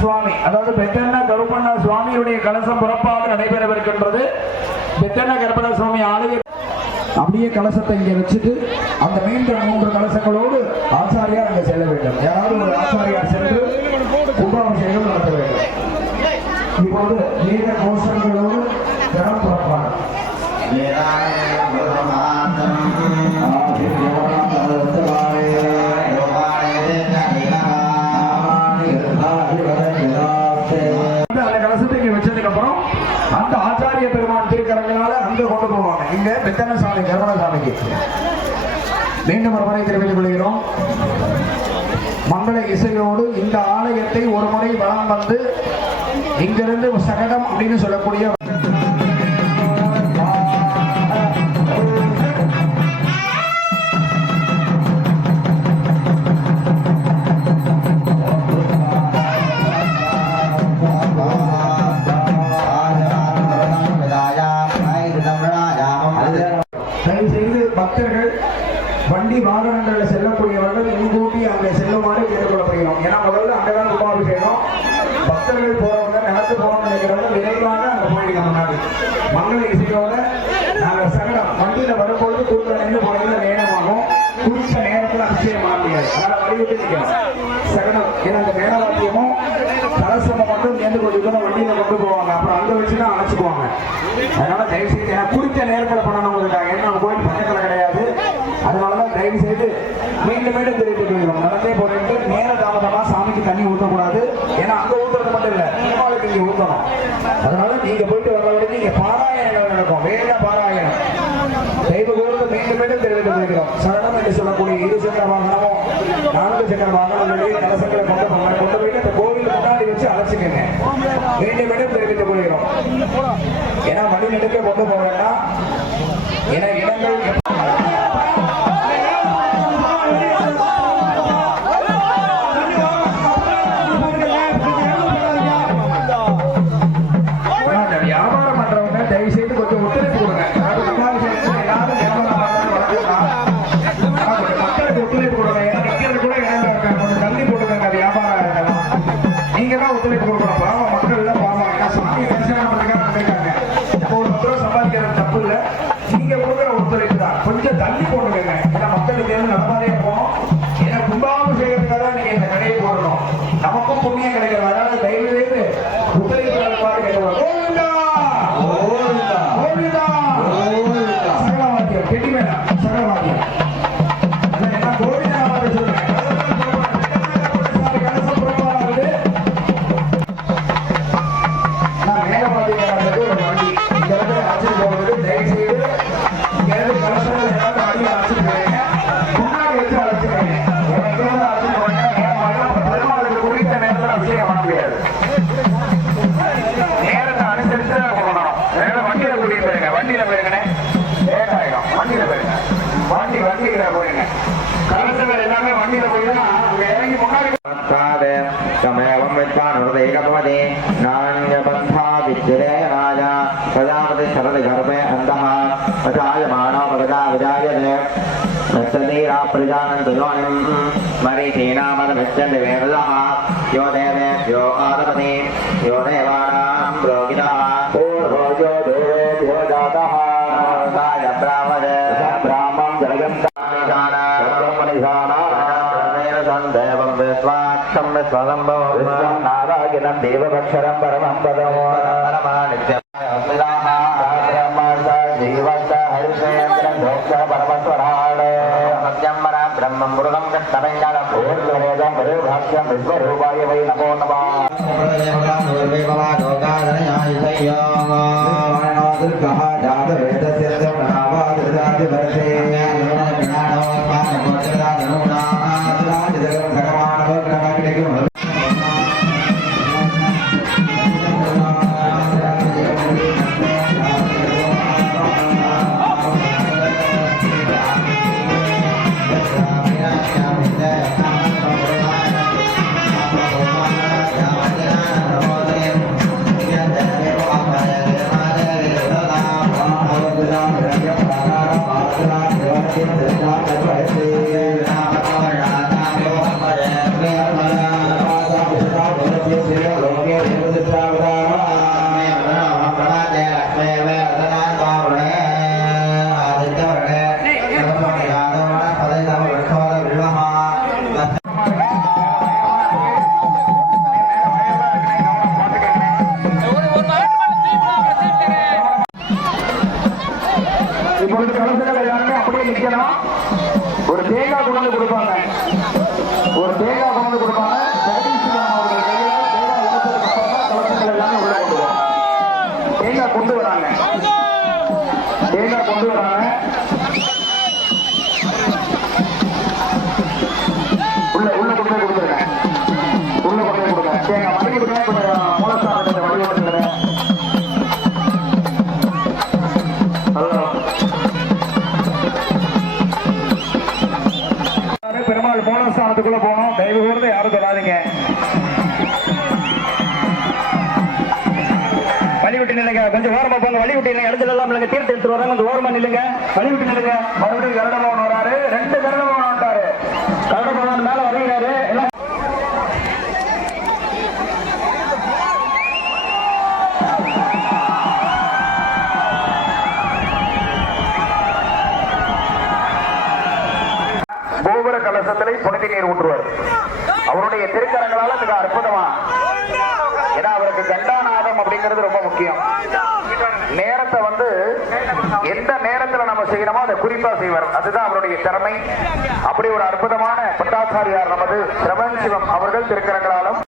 சுவாமி அதாவது பெத்தண்ண கருப்பண்ண சுவாமியுடைய கலசம் புறப்பாக நடைபெறவிருக்கின்றது. பெத்தண்ண கருப்பண்ண சுவாமி ஆலய அப்படியே கலசத்தை இங்கே வச்சுட்டு அந்த மீண்டும் 3 கலசங்களோடு ஆச்சாரியார் அங்கே செல்ல வேண்டும். யாராவது ஒரு ஆச்சாரியார் சென்று கும்பாபிஷேகம் நடத்த வேண்டும். இப்போது வேத கோஷங்களோடு ஜனம் புறப்பாடு. அந்த கலசத்தை வச்சதுக்கு அப்புறம் அந்த ஆச்சாரிய பெருமான் திருக்கரங்களால அங்க கொண்டு போவாங்க. இங்க பெத்தன சாமி கருமண சாமிக்கு மீண்டும் ஒரு முறை தெரிவித்துக் கொள்கிறோம். மங்கள இசையோடு இந்த ஆலயத்தை ஒரு முறை வலம் வந்து இங்கிருந்து சகடம் அப்படின்னு சொல்லக்கூடிய பக்தர்கள் வண்டி வாகனங்களில் செல்லக்கூடியவர்கள் முன்கூட்டி அங்கே செல்லுமாறு கேட்டுக்கொள்ளப்படுகிறோம். ஏன்னா முதல்ல அங்கதான் உபாபிஷேகம். பக்தர்கள் போறவங்க நடந்து போகணும்னு நினைக்கிறவங்க விரைவாக அங்கே போயிடுங்க. முன்னாடி மங்கள இசையோட நாங்கள் சகடம் வண்டியில வரும்பொழுது கூட்டம் நின்று போனதுல நேரமாகும். குறித்த நேரத்தில் அபிஷேகம் பண்ண முடியாது. அதனால வழிவிட்டு நிற்கணும் சகடம். ஏன்னா அந்த மேலவாத்தியமும் கலசமும் மட்டும் சேர்ந்து கொண்டு வண்டியில கொண்டு போவாங்க. அப்புறம் அங்க வச்சுதான் அழைச்சிக்குவாங்க. அதனால தயவு செய்து ஏன்னா குறித்த நேரத்தில் பண்ணணுங்கிறதுக்காக ஏன்னா கோயில் பக்கத்தில் கிடையாது. அதனாலதான் தயவு செய்து மீண்டும் மீண்டும் தெரிவித்துக் கொள்கிறோம். நடந்தே போறது நேர தாமதமா சாமிக்கு தண்ணி ஊற்றக்கூடாது. ஏன்னா அங்க ஊற்றுறது மட்டும் இல்ல, பெருமாளுக்கு இங்க ஊற்றணும். அதனால நீங்க போயிட்டு வர்றவங்க இங்க பாராயணங்கள் நடக்கும். வேத பாராயணம் தெய்வ கூறுக்கு மீண்டும் மீண்டும் தெரிவித்துக் கொள்கிறோம். சரணம் என்று சொல்லக்கூடிய 2 சக்கர வாகனமும் 4 சக்கர வாகனங்களிலேயே கலசங்களை கொண்டு போயிட்டு அந்த கோவில் முன்னாடி வச்சு அழைச்சிக்கங்க. மீண்டும் மீண்டும் தெரிவித்துக் கொள்கிறோம். ஏன்னா வழி நெடுக்க கொண்டு போவேன்னா ஏன்னா இடங்கள் வியாபாரம் பண்றவங்க தயவு செய்து கொஞ்சம் ஒத்துழைப்பு கொடுங்க. எல்லாரும் மக்களுக்கு ஒத்துழைப்பு கொடுங்க. ஏன்னா நிக்கிறது கூட இடம் இருக்காங்க. கொஞ்சம் தள்ளி போட்டுங்க. வியாபாரம் இருக்கலாம். நீங்க தான் ஒத்துழைப்பு கொடுக்கணும். பாவம் மக்கள் எல்லாம் பாவம். ஏன்னா சாமி தரிசனம் பண்ணுறதுக்காக வந்திருக்காங்க. ஒரு பத்திரம் சம்பாதிக்கிறது தப்பு இல்லை. நீங்க கொடுக்குற ஒத்துழைப்பு தான். கொஞ்சம் தள்ளி போட்டுக்கங்க. ஏன்னா மக்களுக்கு தேர்ந்து நடமாதே இருக்கும். ஏன்னா கும்பாபிஷேகத்துக்காக தான் நீங்க இந்த கடையை போடணும். நமக்கும் புண்ணியம் கிடைக்கிறது. அதனால தயவு செய்து ஒத்துழைப்பு மாதிரி கேட்கணும். சகலவாக்கியம் கெட்டி வேண்டாம். சகலவாக்கியம் என்ன கோவிந்தா சொல்லுங்க. நான் மேலவாதிகளுக்கு ஒரு வண்டி இந்த இடத்துல அழைச்சிட்டு போகிறது. தயவு செய்து இங்கிருந்து கலசங்கள் எல்லாரும் வண்டியில் அழைச்சிட்டு போயிருங்க. முன்னாடி வச்சு அழைச்சிருக்கீங்க. எனக்கு அழைச்சிட்டு போறீங்க. பெருமாளுக்கு குறித்த நேரத்தில் அபிஷேகம் பண்ண முடியாது. நேரத்தை அனுசரித்து போகணும். வண்டியில கூட்டிட்டு போயிருங்க. வண்டியில போயிருங்கண்ணே. லேட் ஆயிடும். வண்டியில போயிருங்க. வண்டியில போயிருங்க. கலசங்கள் எல்லாமே வண்டியில போயிருந்தா அங்க இறங்கி முன்னாடி சமயம் வித்வான் நான்யபந்தா வித்யுதே ராஜா பிரஜாபதி சரதி கர்மே அந்தஹ அஜாயமானோ பகதா விஜாயதே சதீரா பிரஜானந்தயோனிம் மரிதீனாமதமிச்சந்தி வேததஹ யோ தேவேभ्यो ஆதபதி யோ தேவானாம் புரோகிதः பூர்வோ யோ தேவேभ्यो ஜாதः சாய பிராமணே பிராமம் ஜலகந்தானிதானா பிரம்மனிதானா தேவம் விஸ்வாட்சம் விஸ்வசம்பவம் விஸ்வம் நாராகிணம் தேவபக்ஷரம் பரமம் பதம் பரமாநித்யம் तमङ्गलं भूर्वेदं गुरुभाष्यं विश्वरूपाय वै नमो नमः दुर्गः जातवेदस्य இப்பொழுது கலசங்கள் எல்லாருமே அப்படியே நிக்கணும். ஒரு தேங்காய் கொண்டு கொடுப்பாங்க, ஒரு தேங்காய் கொண்டு கொடுப்பாங்க. அவர்கள் கையில தேங்காய் உடைச்சதுக்கு அப்புறம் தான் கலசங்கள் எல்லாமே உள்ள கொண்டு வரும். தேங்காய் கொண்டு வராங்க, தேங்காய் கொண்டு வராங்க. உள்ள உள்ள கொண்டு போய் கொடுத்துருங்க, உள்ள கொண்டு போய் கொடுங்க. தேங்காய் மடக்கி கொடுங்க. கொஞ்சம் மூலஸ்தானத்தை வழிபட்டுருங்க. பெருமாள் மூலஸ்தானத்துக்குள்ள போகணும். தயவு கூர்ந்து யாரும் சொல்லாதீங்க. வழிவிட்டு நில்லுங்க, கொஞ்சம் ஓரமா போங்க. வழிவிட்டு நில்லுங்க, இடத்துல எல்லாம் இல்லைங்க. தீர்த்து எடுத்து வராங்க, கொஞ்சம் ஓரமா நில்லுங்க. வழிவிட்டு நில்லுங்க. மறுபடியும் கருடமோகன் வராரு, 2 கருடமோகன் வந்துட்டாரு. கருடமோகன் மேல வருகிறாரு. எல்லாம் கோபுர கலசத்திலே புனித நீர் ஊற்றுவார். அவருடைய திருக்கரங்களால மிக அற்புதமா, ஏன்னா அவருக்கு கண்டாநாதம் அப்படிங்கிறது ரொம்ப முக்கியம். நேரத்தை எந்த நேரத்துல நம்ம செய்யணுமோ அதை குறிப்பா செய்வார். அதுதான் அவருடைய திறமை. அப்படி ஒரு அற்புதமான பட்டாச்சாரியார் நமது சிரவன் சிவம் அவர்கள் திருக்கரங்களாலும்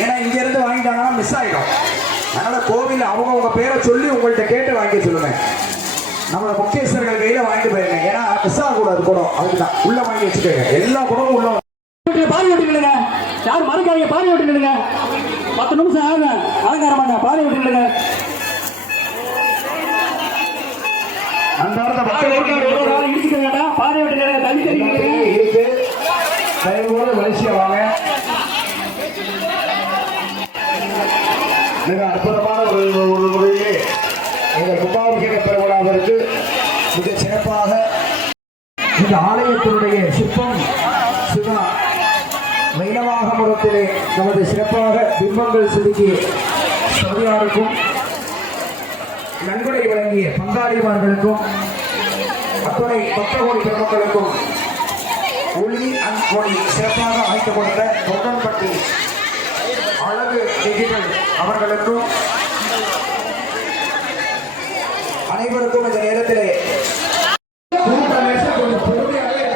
ஏன்னா இங்க இருந்து வாங்கிட்டாங்கன்னா மிஸ் ஆயிடும். அதனால கோவில் அவங்க பேரை சொல்லி உங்கள்கிட்ட கேட்டு வாங்கி சொல்லுங்க. நம்மளோட முக்கியஸ்தர்கள் கையில வாங்கிட்டு போயிருங்க. ஏன்னா மிஸ் ஆகக்கூடாது குடம், அதுக்கு தான் உள்ள வாங்கி வச்சுக்கோங்க. எல்லா குடமும் உள்ள பாரி ஓட்டிடுங்க. யாரும் மறுக்காதீங்க, பாரி ஓட்டிடுங்க. 10 நிமிஷம் ஆகுங்க, அலங்காரமாங்க, பாரி ஓட்டிடுங்க. அந்த இடத்த மக்கள் இடிச்சுக்க வேண்டாம், பாரி ஓட்டிடுங்க. தண்ணி தெரிவிங்க இருக்கு. தயவோடு வரிசையா வாங்க. மிக அற்புதமான ஒரு முறையிலே எங்கள் கும்பாபிஷேக பெருவிழாவிற்கு மிக சிறப்பாக இந்த ஆலயத்தினுடைய சிற்பம் சுதா வைணவாகமரத்திலே நமது சிறப்பாக பிம்பங்கள் செதுக்கி சபையாருக்கும் நன்கொடை வழங்கிய பங்காளிமார்களுக்கும் அத்துணை பக்தகோடி பெருமக்களுக்கும் ஒளி அன்பொழி சிறப்பாக அமைத்துக் கொடுத்த தொண்டன்பட்டி அழகு டிஜிட்டல் அவர்களுக்கும் அனைவருக்கும் இந்த நேரத்திலே கொஞ்சம் பொறுமையாக இருக்க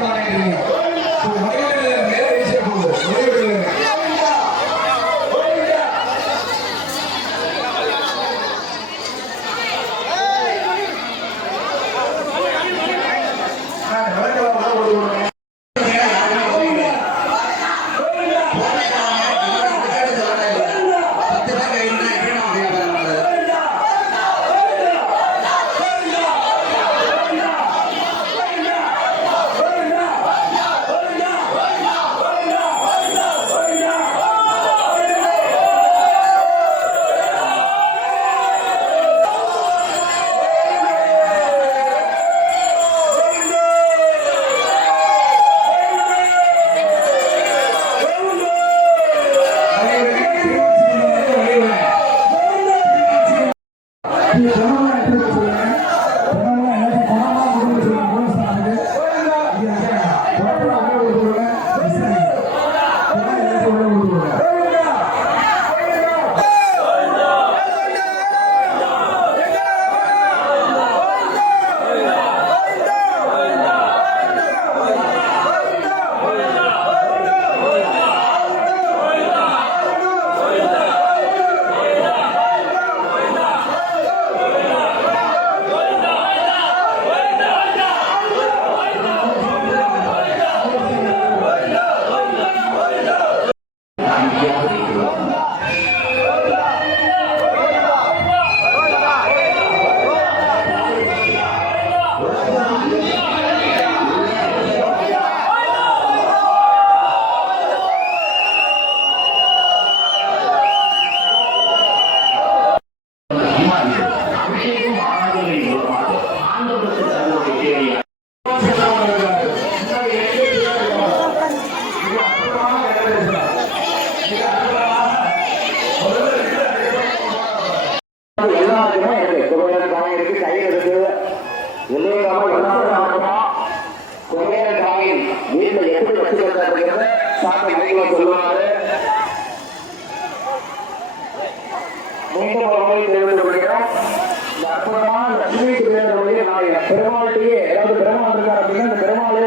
எல்லாருமே இருக்கு. குபேரன் காய் இருக்கு, கயிறு இருக்கு. இல்லையாம எல்லாரும் குபேரன் காயின் வீட்டில் எப்படி வச்சுக்கிறது சாமி மைக்கில் சொல்லுவாரு. மீண்டும் ஒரு முறை தெரிவித்துக் கொள்கிறோம். இந்த அற்புதமான லட்சுமி குபேரனுடைய நாள் பெருமாள்கிட்டயே, அதாவது பெருமாள் இருக்கார் அப்படின்னா இந்த பெருமாளே